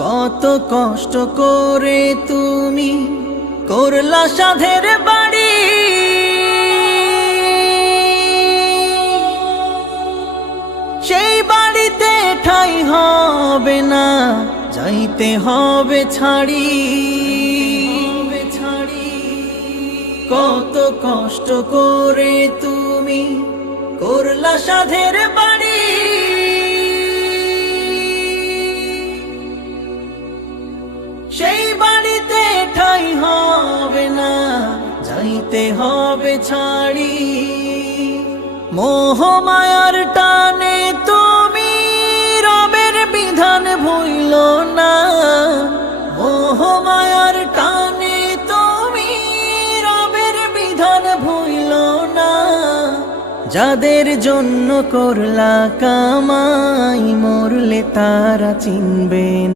কত কষ্ট করে তুমি করলা সাধের বাড়ি, সেই বাড়িতে ঠাঁই হবে না, যাইতে হবে ছাড়ি। কত কষ্ট করে তুমি করলা সাধের বাড়ি, সেই বাড়িতে ঠাঁই হবে না, যাইতে হবে ছাড়ি। মোহ মায়ার টানে তুমি রবের বিধান ভুইল না, মোহ মায়ার টানে তুমি রবের বিধান ভুইল না। যাদের জন্য করলা কামাই, মরলে তারা চিনবে না।